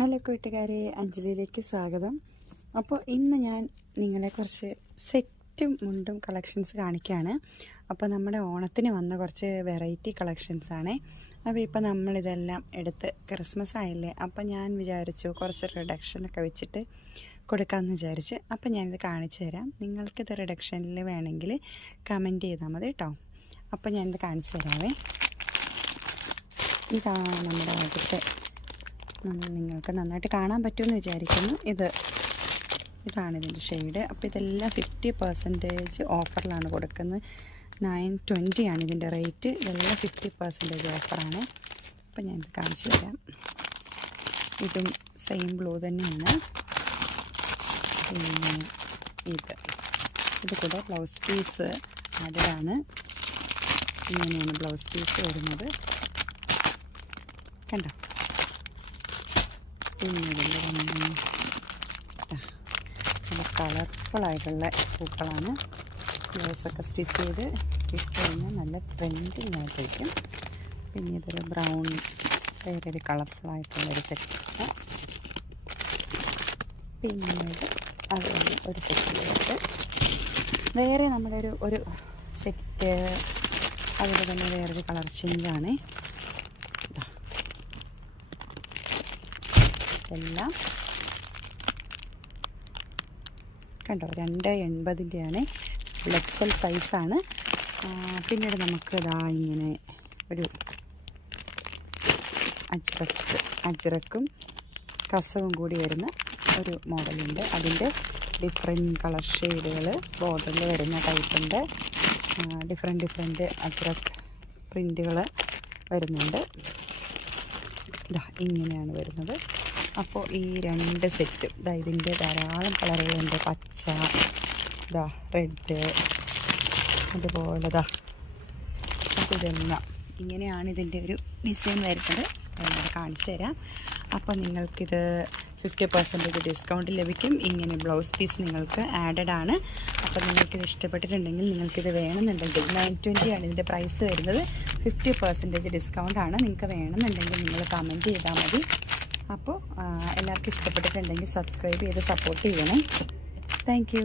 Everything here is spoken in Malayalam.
ഹലോ കൂട്ടുകാരെ, അഞ്ജലിയിലേക്ക് സ്വാഗതം. അപ്പോൾ ഇന്ന് ഞാൻ നിങ്ങളെ കുറച്ച് സെറ്റും മുണ്ടും കളക്ഷൻസ് കാണിക്കുകയാണ്. അപ്പോൾ നമ്മുടെ ഓണത്തിന് വന്ന കുറച്ച് വെറൈറ്റി കളക്ഷൻസാണ്. അപ്പോൾ ഇപ്പോൾ നമ്മളിതെല്ലാം എടുത്ത് ക്രിസ്മസ് ആയില്ലേ, അപ്പോൾ ഞാൻ വിചാരിച്ചു കുറച്ച് റിഡക്ഷനൊക്കെ വെച്ചിട്ട് കൊടുക്കാമെന്ന് വിചാരിച്ച്. അപ്പോൾ ഞാനിത് കാണിച്ചു തരാം. നിങ്ങൾക്കിത് റിഡക്ഷനിൽ വേണമെങ്കിൽ കമൻറ്റ് ചെയ്താൽ മതി കേട്ടോ. അപ്പോൾ ഞാനിത് കാണിച്ചു തരാമേ. ഇതാണ് നമ്മുടെ ആദ്യത്തെ, നിങ്ങൾക്ക് നന്നായിട്ട് കാണാൻ പറ്റുമെന്ന് വിചാരിക്കുന്നു. ഇതാണ് ഇതിൻ്റെ ഷെയ്ഡ്. അപ്പോൾ ഇതെല്ലാം 50% ഓഫറിലാണ് കൊടുക്കുന്നത്. 920 ആണ് ഇതിൻ്റെ റേറ്റ്. ഇതെല്ലാം 50% ഓഫറാണ്. അപ്പോൾ ഞാനിത് കാണിച്ചു തരാം. ഇതും സെയിം ബ്ലൂ തന്നെയാണ്. പിന്നെ ഇത് കൂടെ ബ്ലൗസ് പീസ് ആഡാണ്. ഇങ്ങനെയാണ് ബ്ലൗസ് പീസ് വരുന്നത്, കണ്ടോ. പിന്നെ ഇതിൻ്റെ നല്ല കളർഫുള്ളായിട്ടുള്ള പൂക്കളാണ്. ബ്ലൗസൊക്കെ സ്റ്റിച്ച് ചെയ്ത് ഇട്ട് കഴിഞ്ഞാൽ നല്ല ട്രെൻഡിങ് ആയിട്ടിരിക്കും. പിന്നെ ഇതൊരു ബ്രൗൺ വേറൊരു കളർഫുള്ളായിട്ടുള്ളൊരു സെറ്റ്. പിന്നീട് അതുപോലെ ഒരു സെറ്റിലേക്ക് വേറെ നമ്മുടെ ഒരു സെറ്റ്. അതുപോലെ തന്നെ വേറൊരു കളർ ചേഞ്ചാണ്. എല്ലാം കണ്ടോ, 280-ൻ്റെയാണ്. എക്സൽ സൈസാണ്. പിന്നീട് നമുക്ക് ഇങ്ങനെ ഒരു അജ്രക്കും കസവും കൂടി വരുന്ന ഒരു മോഡലുണ്ട്. അതിൻ്റെ ഡിഫറെൻറ്റ് കളർ ഷെയ്ഡുകൾ ബോർഡറിൽ വരുന്ന ടൈപ്പുണ്ട്. ഡിഫറെൻറ്റ് അജ്രക് പ്രിൻറ്റുകൾ വരുന്നുണ്ട്. ഇങ്ങനെയാണ് വരുന്നത്. അപ്പോൾ ഈ 2 സെറ്റും ഇതിൻ്റെ ധാരാളം കളറുകളുണ്ട്. പച്ച, റെഡ്, അതുപോലെ അപ്പോൾ ഇതെല്ലാം ഇങ്ങനെയാണ് ഇതിൻ്റെ ഒരു ഡിസൈൻ വരുന്നത്. ഞാനത് കാണിച്ചു തരാം. അപ്പോൾ നിങ്ങൾക്കിത് 50% ഡിസ്കൗണ്ട് ലഭിക്കും. ഇങ്ങനെ ബ്ലൗസ് പീസ് നിങ്ങൾക്ക് ആഡഡ് ആണ്. അപ്പോൾ നിങ്ങൾക്കിത് ഇഷ്ടപ്പെട്ടിട്ടുണ്ടെങ്കിൽ, നിങ്ങൾക്കിത് വേണമെന്നുണ്ടെങ്കിൽ 920 ആണ് ഇതിൻ്റെ പ്രൈസ് വരുന്നത്. 50% ഡിസ്കൗണ്ടാണ്. നിങ്ങൾക്ക് വേണമെന്നുണ്ടെങ്കിൽ നിങ്ങൾ കമൻറ്റ് ചെയ്താൽ മതി. അപ്പോൾ എല്ലാവർക്കും ഇഷ്ടപ്പെട്ടിട്ടുണ്ടെങ്കിൽ സബ്സ്ക്രൈബ് ചെയ്ത് സപ്പോർട്ട് ചെയ്യണേ. Thank you.